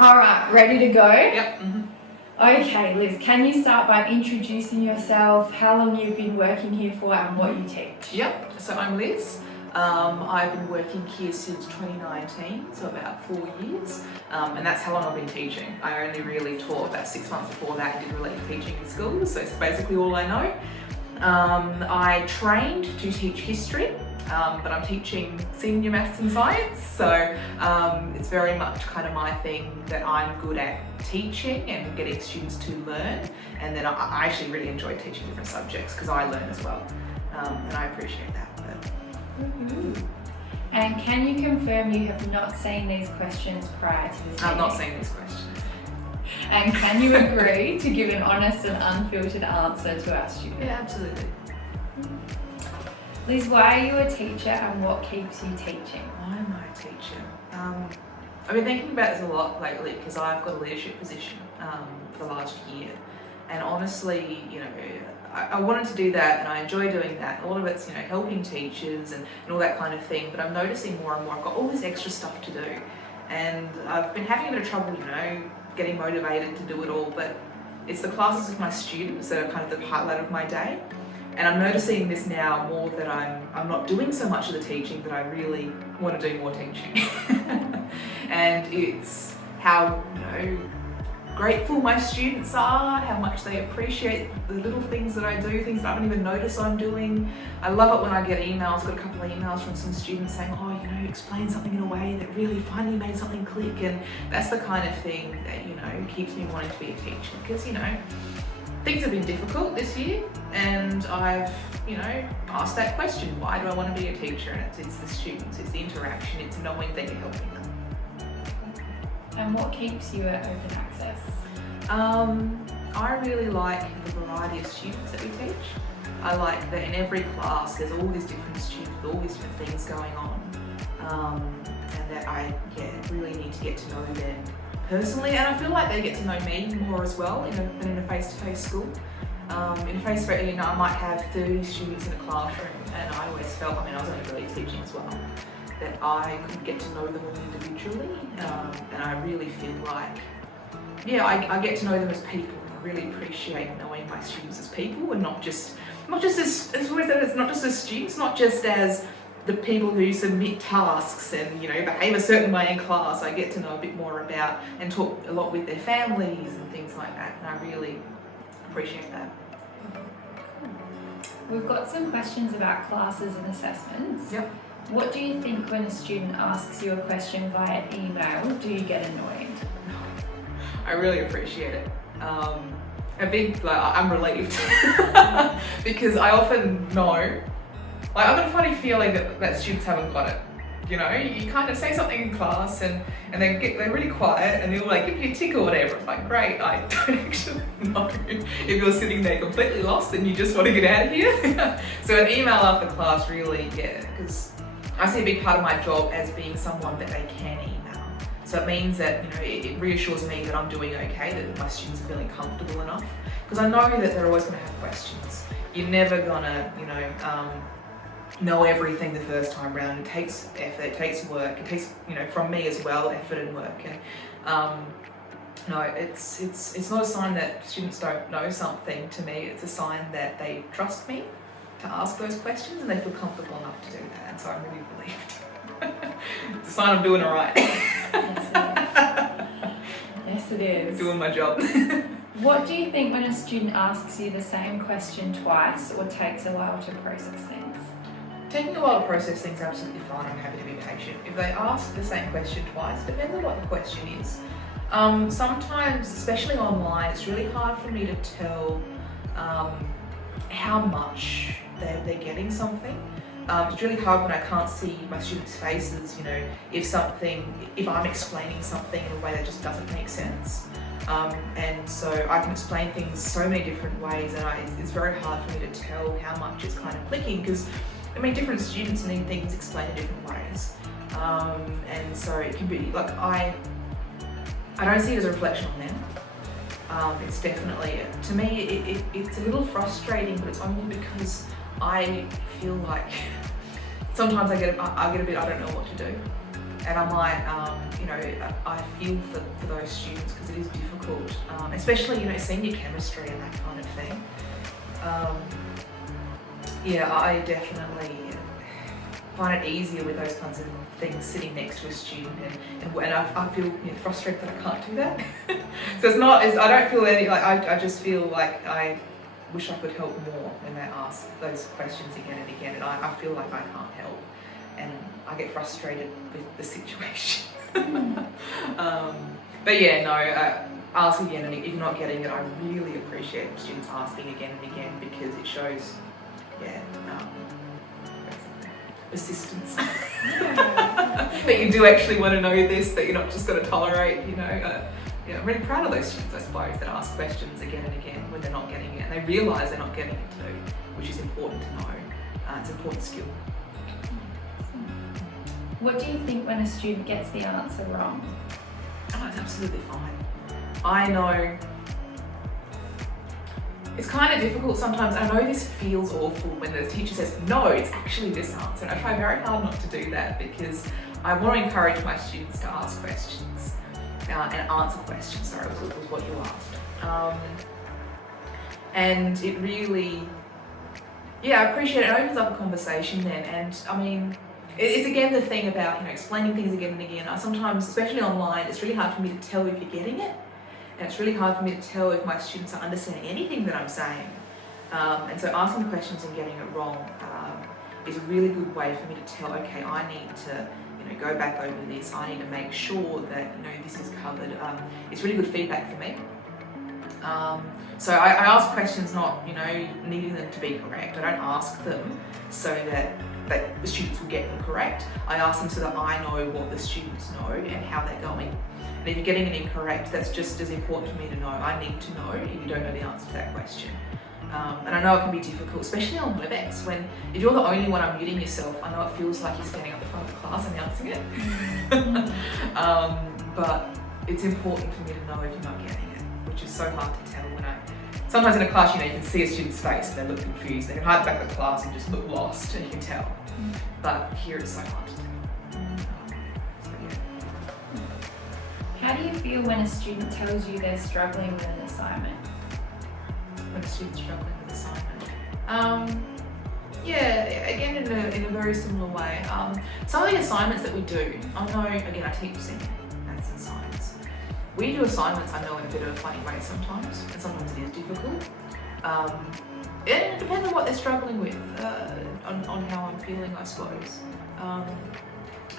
All right, ready to go? Yep. Okay, Liz, can you start by introducing yourself, how long you've been working here for, and what you teach? Yep. So I'm Liz. I've been working here since 2019, so about 4 years, and that's how long I've been teaching. I only really taught about 6 months before that and did related teaching in schools, so it's basically all I know. I trained to teach history, but I'm teaching senior maths and science, so it's very much kind of my thing that I'm good at teaching and getting students to learn, and then I actually really enjoy teaching different subjects because I learn as well, and I appreciate that. And can you confirm you have not seen these questions prior to this meeting? I've not seen these questions. And can you agree to give an honest and unfiltered answer to our students? Yeah, absolutely. Liz, why are you a teacher and what keeps you teaching? Why am I a teacher? I've been thinking about this a lot lately because I've got a leadership position for the last year, and honestly, you know, I wanted to do that and I enjoy doing that. A lot of it's, you know, helping teachers and all that kind of thing, but I'm noticing more and more I've got all this extra stuff to do, and I've been having a bit of trouble, you know, getting motivated to do it all, but it's the classes with my students that are kind of the highlight of my day. And I'm noticing this now more that I'm not doing so much of the teaching, that I really want to do more teaching. And it's how, you know, grateful my students are, how much they appreciate the little things that I do, things that I don't even notice I'm doing. I love it when I get emails. Got a couple of emails from some students saying, oh, you know, explain something in a way that really finally made something click, and that's the kind of thing that, you know, keeps me wanting to be a teacher, because, you know, things have been difficult this year, and I've, you know, asked that question, why do I want to be a teacher? And it's the students, it's the interaction, it's knowing that you're helping them. And what keeps you at Open Access? I really like the variety of students that we teach. I like that in every class there's all these different students with all these different things going on, and that I really need to get to know them personally, and I feel like they get to know me more as well than in a face-to-face school. In a face-to-face, you know, I might have 30 students in a classroom, and I always felt, I mean, I was only really teaching as well, that I could get to know them all individually, and I really feel like, yeah, I get to know them as people. I really appreciate knowing my students as people, and not just as students, not just as the people who submit tasks and, you know, behave a certain way in class. I get to know a bit more about and talk a lot with their families and things like that, and I really appreciate that. We've got some questions about classes and assessments. Yep. What do you think when a student asks you a question via email? Do you get annoyed? I really appreciate it. I'm relieved because I often know, like, I've got a funny feeling that students haven't got it. You know, you kind of say something in class and they're really quiet and they'll like give you a tick or whatever. It's like, great, I don't actually know if you're sitting there completely lost and you just want to get out of here. So an email after class really, because I see a big part of my job as being someone that they can email. So it means that, you know, it reassures me that I'm doing okay, that my students are feeling comfortable enough, because I know that they're always going to have questions. You're never gonna, you know everything the first time round. It takes effort, it takes work, it takes, you know, from me as well, effort and work. And no, it's not a sign that students don't know something to me. It's a sign that they trust me to ask those questions and they feel comfortable enough to do that. And so I'm really relieved. It's a sign I'm doing all right. Yes, it is. Doing my job. What do you think when a student asks you the same question twice or takes a while to process things? Taking a while to process things is absolutely fine. I'm happy to be patient. If they ask the same question twice, depends on what the question is. Sometimes, especially online, it's really hard for me to tell how much they're getting something. It's really hard when I can't see my students' faces, you know, if I'm explaining something in a way that just doesn't make sense. And so I can explain things so many different ways, and it's very hard for me to tell how much it's kind of clicking, because, I mean, different students need things explained in different ways. And so it can be, like, I don't see it as a reflection on them. It's definitely, to me, it's a little frustrating, but it's only because I feel like sometimes I get a bit, I don't know what to do. And I might, I feel for those students because it is difficult, especially, senior chemistry and that kind of thing. I definitely find it easier with those kinds of things sitting next to a student, and I feel frustrated that I can't do that. So it's not, I don't feel any, like, I just feel like I wish I could help more when they ask those questions again and again, and I feel like I can't help, and I get frustrated with the situation. But yeah, no, ask again, and if you're not getting it, I really appreciate students asking again and again, because it shows, persistence. That you do actually want to know this, that you're not just going to tolerate, I'm really proud of those students, I suppose, that ask questions again and again when they're not getting it, and they realise they're not getting it too, which is important to know. It's an important skill. What do you think when a student gets the answer wrong? Oh, it's absolutely fine. I know it's kind of difficult sometimes. I know this feels awful when the teacher says, no, it's actually this answer. And I try very hard not to do that, because I want to encourage my students to ask questions and answer questions, sorry, was what you asked. And it really, I appreciate it. It opens up a conversation then. And I mean, it's again the thing about, explaining things again and again. Sometimes, especially online, it's really hard for me to tell if you're getting it. And it's really hard for me to tell if my students are understanding anything that I'm saying. And so asking questions and getting it wrong is a really good way for me to tell, okay, I need to go back over this. I need to make sure that this is covered. It's really good feedback for me. So I ask questions not needing them to be correct. I don't ask them so that the students will get them correct. I ask them so that I know what the students know and how they're going. And if you're getting it incorrect, that's just as important for me to know. I need to know if you don't know the answer to that question. And I know it can be difficult, especially on WebEx, if you're the only one unmuting yourself, I know it feels like you're standing up the front of the class announcing it. But it's important for me to know if you're not getting it, which is so hard to tell sometimes in a class, you can see a student's face and they look confused. They can hide back of the class and just look lost, and you can tell. But here it's so hard to tell. How do you feel when a student tells you they're struggling with an assignment? When a student's struggling with an assignment? Again in a very similar way. Some of the assignments that we do, I know, again, I teach senior maths and science. We do assignments, I know, in a bit of a funny way sometimes, and sometimes it is difficult. It depends on what they're struggling with, on how I'm feeling, I suppose,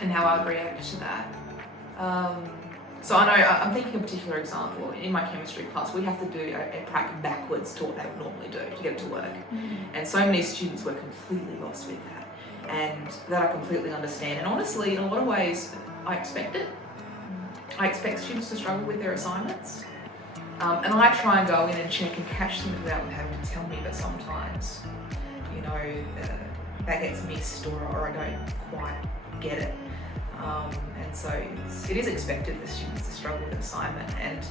and how I'd react to that. So I know, I'm thinking of a particular example. In my chemistry class, we have to do a prac backwards to what they would normally do to get it to work. And so many students were completely lost with that, and that I completely understand. And honestly, in a lot of ways, I expect it. I expect students to struggle with their assignments. And I try and go in and check and catch them without them having to tell me, but sometimes, that gets missed, or I don't quite get it. And so it is expected for students to struggle with an assignment, and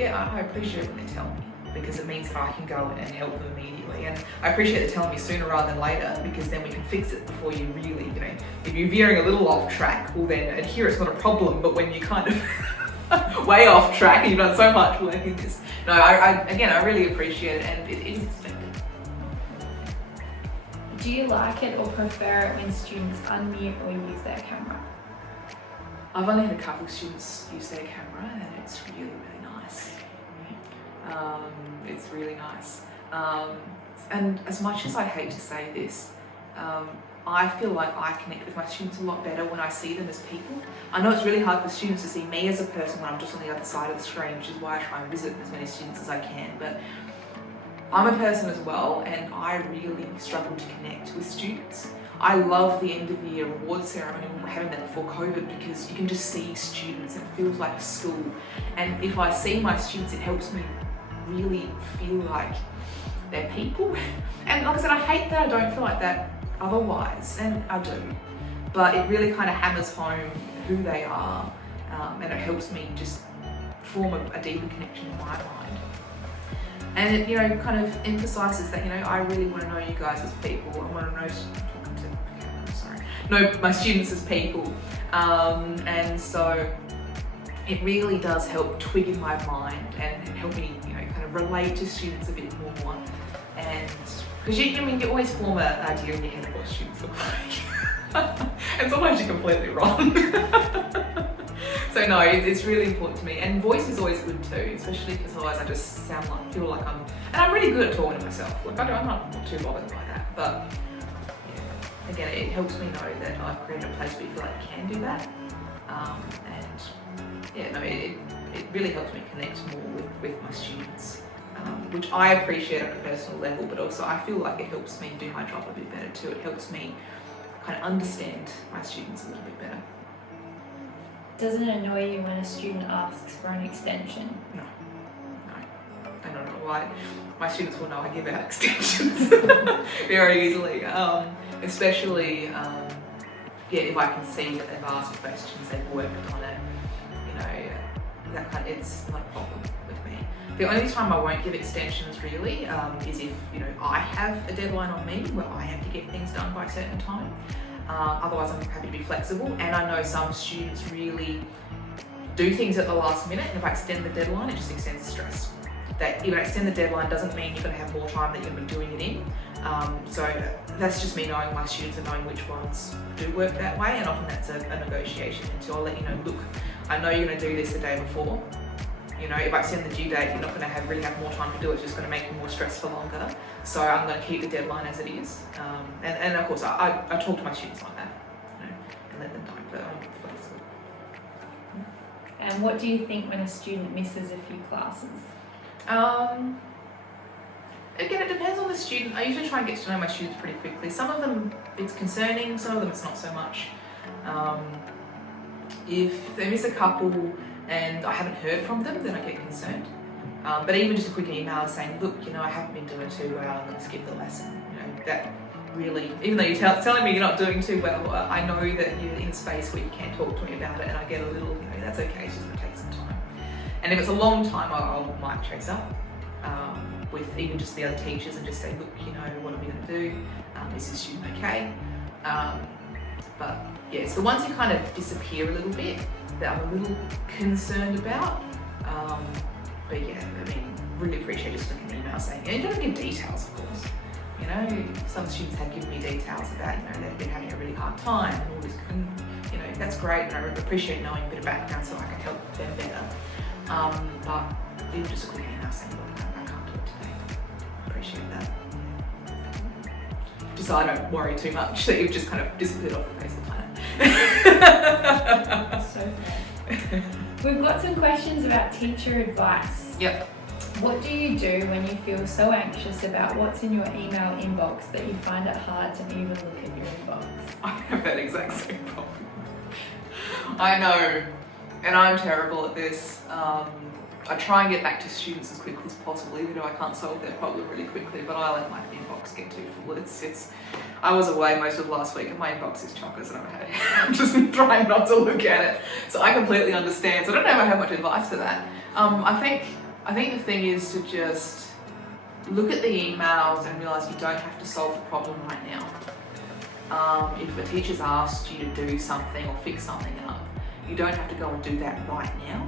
I appreciate when they tell me, because it means that I can go and help them immediately. And I appreciate they telling me sooner rather than later, because then we can fix it before you really, if you're veering a little off track, well then, and here it's not a problem, but when you kind of way off track and you've done so much work in this. No, I really appreciate it, and it is expected. Do you like it or prefer it when students unmute or use their camera? I've only had a couple of students use their camera, and it's really, really nice. It's really nice. And as much as I hate to say this, I feel like I connect with my students a lot better when I see them as people. I know it's really hard for students to see me as a person when I'm just on the other side of the screen, which is why I try and visit as many students as I can. But I'm a person as well, and I really struggle to connect with students. I love the end of year award ceremony when we're having that before COVID, because you can just see students and it feels like a school. And if I see my students, it helps me really feel like they're people. And like I said, I hate that I don't feel like that otherwise, and I do. But it really kind of hammers home who they are, and it helps me just form a deeper connection in my mind. And it, kind of emphasises that, I really want to know you guys as people. I want to know my students as people, And so it really does help twig in my mind and help me, kind of relate to students a bit more. And because you always form an idea in your head of what students look like. And sometimes you're completely wrong. So no, it's really important to me. And voice is always good too, especially because otherwise I just feel like and I'm really good at talking to myself. Like I'm not too bothered by that. But yeah, again, it helps me know that I've created a place where you feel like you can do that. It really helps me connect more with my students, which I appreciate on a personal level, but also I feel like it helps me do my job a bit better too. It helps me kind of understand my students a little bit better. Does it annoy you when a student asks for an extension? No. I don't know why. My students will know I give out extensions very easily, especially if I can see that they've asked questions, they've worked on it, it's not a problem with me. The only time I won't give extensions really is if I have a deadline on me where I have to get things done by a certain time. Otherwise I'm happy to be flexible, and I know some students really do things at the last minute, and if I extend the deadline it just extends the stress. That if I extend the deadline doesn't mean you're going to have more time that you're going to be doing it in. So that's just me knowing my students and knowing which ones do work that way, and often that's a negotiation until I'll let you know, look, I know you're going to do this the day before. If I extend the due date, you're not going to really have more time to do it, it's just going to make you more stressed for longer. So I'm going to keep the deadline as it is. And of course, I talk to my students like that, and let them know, but I'm flexible. And what do you think when a student misses a few classes? Again, it depends on the student. I usually try and get to know my students pretty quickly. Some of them it's concerning, some of them it's not so much. If they miss a couple and I haven't heard from them, then I get concerned. But even just a quick email saying, look, I haven't been doing too well, I'm going to skip the lesson. That really, even though you're telling me you're not doing too well, I know that you're in a space where you can talk to me about it, and I get a little, that's okay, it's just going to take some time. And if it's a long time, I might chase up with even just the other teachers and just say, look, what are we going to do? Is this student okay? But yeah, it's the ones who kind of disappear a little bit that I'm a little concerned about. But yeah, really appreciate just like an email saying, and you don't give details, of course. Some students have given me details about, they've been having a really hard time and all this, that's great, and I appreciate knowing a bit of background so I can help them better. But even just a quick email saying, look, I can't do it today. Appreciate that. Just so I don't worry too much that you've just kind of disappeared off the face of the planet. So fair. We've got some questions about teacher advice. Yep. What do you do when you feel so anxious about what's in your email inbox that you find it hard to even look at your inbox? I have that exact same problem. I know, and I'm terrible at this. I try and get back to students as quickly as possible, even though I can't solve their problem really quickly, but I let my inbox get too full. I was away most of last week and my inbox is chockers, and I'm just trying not to look at it. So I completely understand. So I don't know if I have much advice for that. I think the thing is to just look at the emails and realise you don't have to solve the problem right now. If a teacher's asked you to do something or fix something up, you don't have to go and do that right now.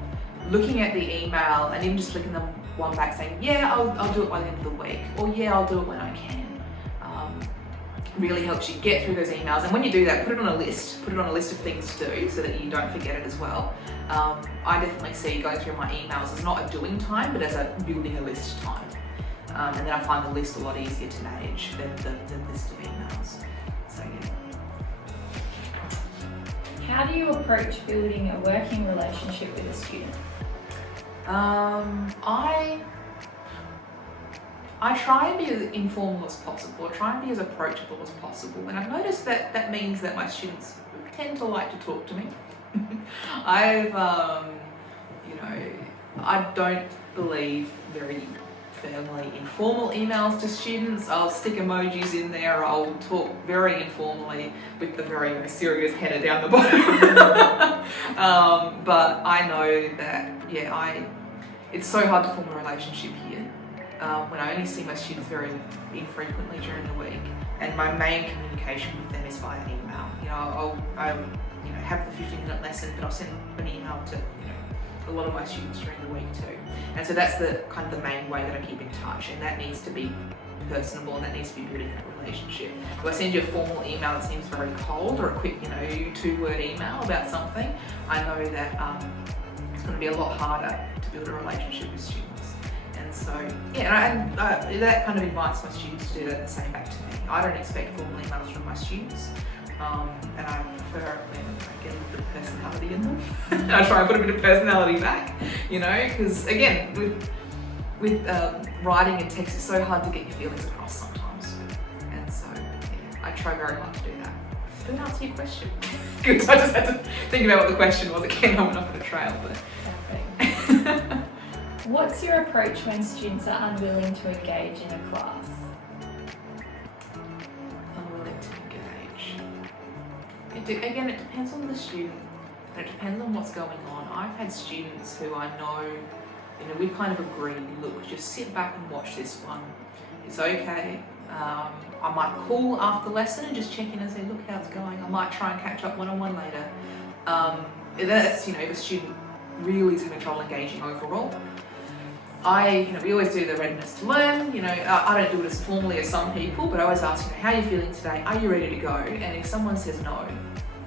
Looking at the email and even just flicking them one back saying, yeah, I'll do it by the end of the week, or yeah, I'll do it when I can, really helps you get through those emails. And when you do that, put it on a list of things to do so that you don't forget it as well. I definitely see going through my emails as not a doing time, but as a building a list time. And then I find the list a lot easier to manage than the list of emails. So yeah. How do you approach building a working relationship with a student? I try and be as informal as possible. I try and be as approachable as possible. And I've noticed that means that my students tend to like to talk to me. I don't believe very firmly informal emails to students. I'll stick emojis in there. I'll talk very informally with the very, very serious header down the bottom. But I know that, it's so hard to form a relationship here. when I only see my students very infrequently during the week, and my main communication with them is via email. I'll have the 15-minute lesson, but I'll send an email to a lot of my students during the week too. And so that's the kind of the main way that I keep in touch, and that needs to be personable, and that needs to be building that relationship. If I send you a formal email that seems very cold, or a quick 2-word email about something, I know that it's going to be a lot harder to build a relationship with students. And so and that kind of invites my students to do that the same back to me. I don't expect formal emails from my students, and I prefer when I get a little bit of personality in them. And I try and put a bit of personality back, because again, with writing and text, it's so hard to get your feelings across sometimes. And so I try very hard to do that. Did I answer your question? Good, I just had to think about what the question was. Again, I went off on a trail, but... Perfect. What's your approach when students are unwilling to engage in a class? Unwilling to engage. Again, it depends on the student, and it depends on what's going on. I've had students who I know, we kind of agree, look, just sit back and watch this one. It's okay. I might call after lesson and just check in and say, look how it's going. I might try and catch up one-on-one later. That's, if a student really is having trouble engaging overall. We always do the readiness to learn. I don't do it as formally as some people, but I always ask, how are you feeling today? Are you ready to go? And if someone says no,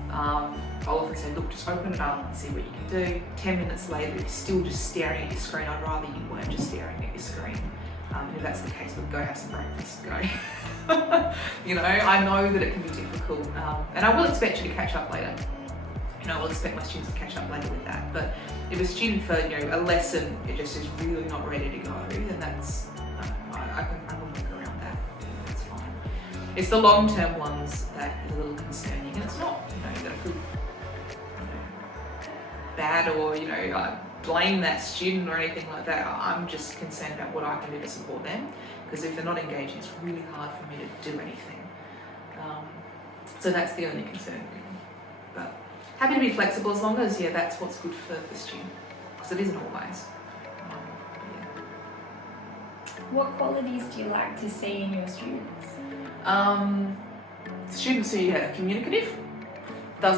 I'll often say, look, just open it up and see what you can do. 10 minutes later, if you're still just staring at your screen, I'd rather you weren't just staring at your screen. And if that's the case, we'll go have some breakfast, go. I know that it can be difficult, and I will expect you to catch up later. I will expect my students to catch up later with that. But if a student for a lesson it just is really not ready to go, then that's I can work around that. That's fine. It's the long-term ones that is a little concerning, and it's not that I feel bad or I blame that student or anything like that. I'm just concerned about what I can do to support them, because if they're not engaging, it's really hard for me to do anything. So that's the only concern really. But happy to be flexible as long as that's what's good for the student, because it isn't always. What qualities do you like to see in your students? Students who are communicative. That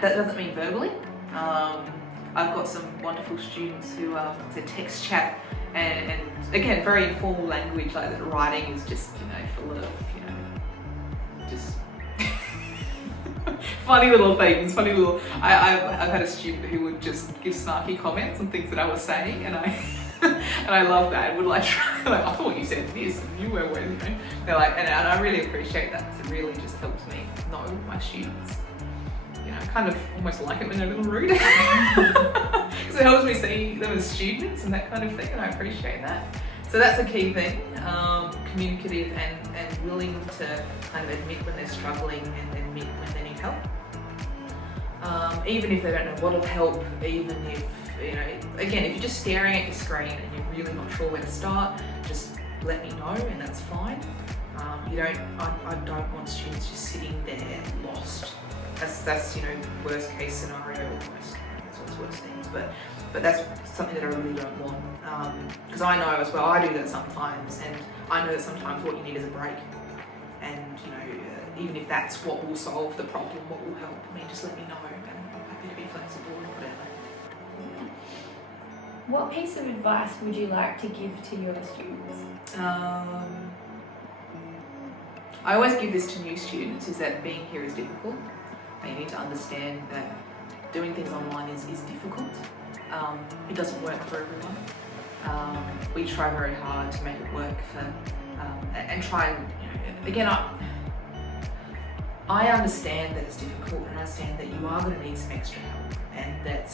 doesn't mean verbally. I've got some wonderful students who they text chat and again very informal language, like that writing is just full of just funny little things, I've had a student who would just give snarky comments on things that I was saying, and I love that. Would I thought you said this, and you were They're like, and I really appreciate that, because it really just helps me know my students. I kind of almost like it when they're a little rude, because it helps me see them as students and that kind of thing, and I appreciate that. So that's a key thing, communicative and willing to kind of admit when they're struggling and admit when they need help. Even if they don't know what'll help, even if, again, if you're just staring at your screen and you're really not sure where to start, just let me know, and that's fine. I don't want students just sitting there lost. That's worst case scenario almost. That's what's worst things, but that's something that I really don't want, because I know as well, I do that sometimes, and I know that sometimes what you need is a break, and even if that's what will solve the problem, what will help me, just let me know, and I'm happy to be flexible and whatever. What piece of advice would you like to give to your students? I always give this to new students, is that being here is difficult. You need to understand that doing things online is difficult. It doesn't work for everyone. We try very hard to make it work and try and, again, I understand that it's difficult, and I understand that you are going to need some extra help, and that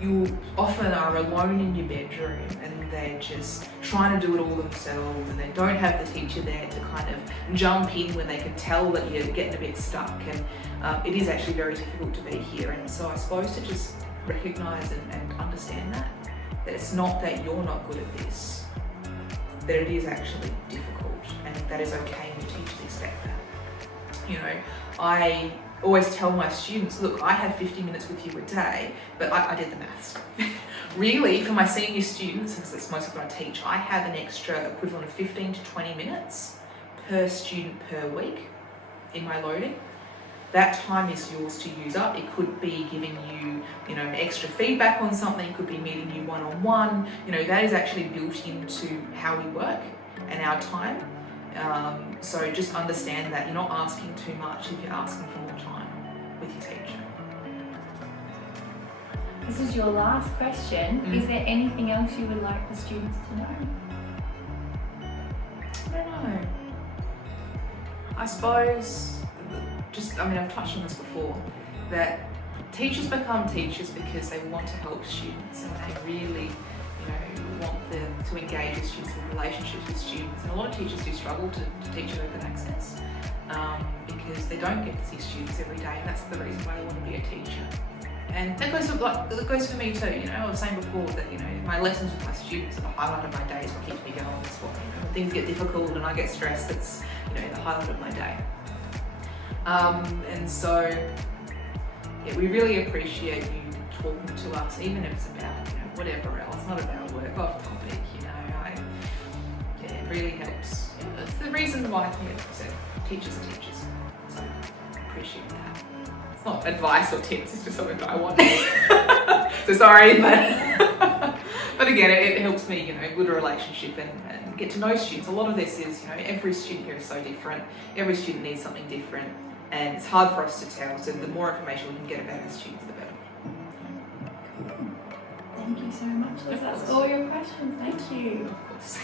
you often are alone in your bedroom and they're just trying to do it all themselves, and they don't have the teacher there to kind of jump in when they can tell that you're getting a bit stuck, and it is actually very difficult to be here. And so I suppose to just recognise and understand that it's not that you're not good at this, that it is actually difficult, and that is okay, and your teachers expect that. I always tell my students, look, I have 50 minutes with you a day, but I did the maths. Really, for my senior students, because that's most of what I teach, I have an extra equivalent of 15 to 20 minutes per student per week in my loading. That time is yours to use up. It could be giving you, extra feedback on something. It could be meeting you one-on-one. That is actually built into how we work and our time. So just understand that you're not asking too much if you're asking for more time with your teacher. This is your last question. Is there anything else you would like the students to know? I don't know. I suppose, I've touched on this before, that teachers become teachers because they want to help students and they really, want to engage with students, with relationships with students. And a lot of teachers do struggle to teach with open access because they don't get to see students every day, and that's the reason why they want to be a teacher. And that goes for me too. I was saying before that my lessons with my students are the highlight of my day. It's what keeps me going. It's what when things get difficult and I get stressed. It's the highlight of my day. And so we really appreciate you talking to us, even if it's about whatever else, not about work, off topic. It really helps. It's the reason why teachers are teachers. So I appreciate that. It's not advice or tips, it's just something that I want. So sorry, but again, it helps me, build a relationship and get to know students. A lot of this is, every student here is so different. Every student needs something different, and it's hard for us to tell. So the more information we can get about our students, the better. Thank you so much, Liz. That's all your questions. Thank you. Of course.